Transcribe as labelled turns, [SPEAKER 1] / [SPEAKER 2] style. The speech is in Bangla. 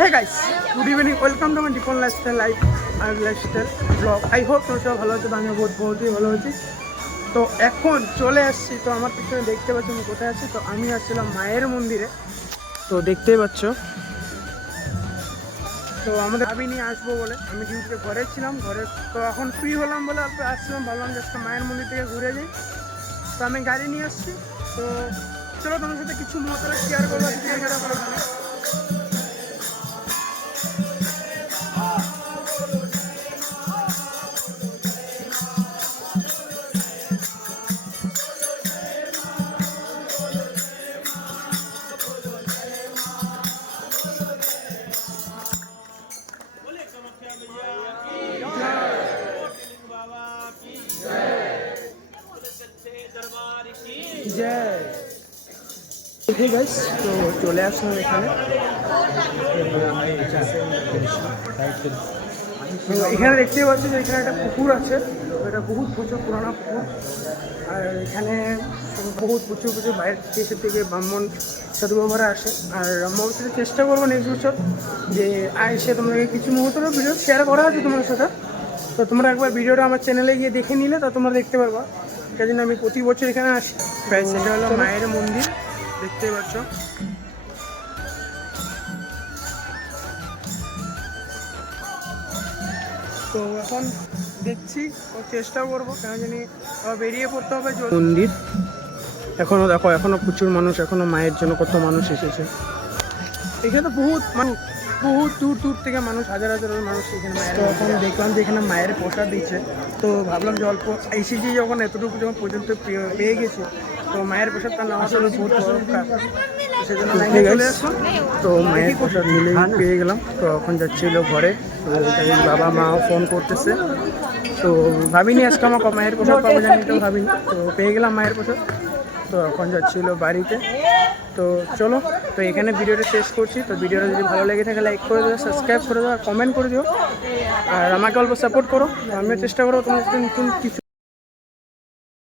[SPEAKER 1] Hey guys good evening welcome to my Dipan lifestyle life R lifestyle blog I hope তোমরা সবাই ভালো আছো তো আমিও বহুত বহুতই ভালো আছি। তো এখন চলে আসছি। তো আমার পিছনে দেখতে পাচ্ছ, আমি কোথায় আছি? তো আমি আসছিলাম মায়ের মন্দিরে। তো দেখতেই পাচ্ছ। তো আমাদের আমি নিয়ে আসব বলে। আমি ডিউটিতে ঘরে ছিলাম, ঘরে তো এখন ফ্রি হলাম বলে অল্প আসছিলাম। ভাবলাম যে মায়ের মন্দির থেকে ঘুরে যাই। তো আমি গাড়ি নিয়ে আসছি। তো চলো তোমার সাথে কিছু মতো শেয়ার করব। হে তো চলে আসলাম এখানে। এখানে দেখতেই পাচ্ছি যে এখানে একটা পুকুর আছে। এটা বহুত প্রচুর পুরানো পুকুর। আর এখানে বহুত প্রচুর প্রচুর বাইরের দেশের থেকে ব্রাহ্মণ সাধু বাবারা আসে। আর অবশ্যই চেষ্টা করব নেক্সট বছর যে এসে তোমাদেরকে কিছু মুহূর্তের ভিডিও শেয়ার করা আছে তোমাদের সাথে। তো তোমরা একবার ভিডিওটা আমার চ্যানেলে গিয়ে দেখে নিলে, তা তোমরা দেখতে পারবা। সেই জন্য আমি প্রতি বছর এখানে আসি। সেটা হলো মায়ের মন্দির দেখতেই পাচ্ছ। তো এখন দেখছি ও চেষ্টা করব কেন জানি বেরিয়ে পড়তে হবে মন্দির। এখনও দেখো এখনও প্রচুর মানুষ এখনও মায়ের জন্য কত মানুষ এসেছে। এখানে তো বহুত মানুষ। বহুত দূর দূর থেকে মানুষ, হাজার হাজার মানুষ এখানে তো এখন দেখলাম যে এখানে মায়ের প্রসাদ দিচ্ছে। তো ভাবলাম যে অল্প এসেছি যখন, এতটুকু যখন পর্যন্ত পেয়ে- গেছি, তো মায়ের প্রসাদ তার নেওয়া আসলে বহুত তো মায়ের প্রসাদ মিলেই পেয়ে গেলাম। তো এখন যাচ্ছিল ঘরে। তো বাবা মাও ফোন করতেছে। তো ভাবিনি আজকে আমার ক- মায়ের প্রসাদ পাবো জানি তো ভাবিনি। তো পেয়ে গেলাম মায়ের প্রসাদ। তো এখন যাচ্ছিল বাড়িতে। তো চলো, তো এখানে ভিডিওটা শেষ করছি। তো ভিডিওটা যদি ভালো লেগে থাকে লাইক করে দিও সাবস্ক্রাইব করে দিও কমেন্ট করে দিও। আর আমাকে অল্প সাপোর্ট করো, আমিও চেষ্টা করব তোমার নতুন কিছু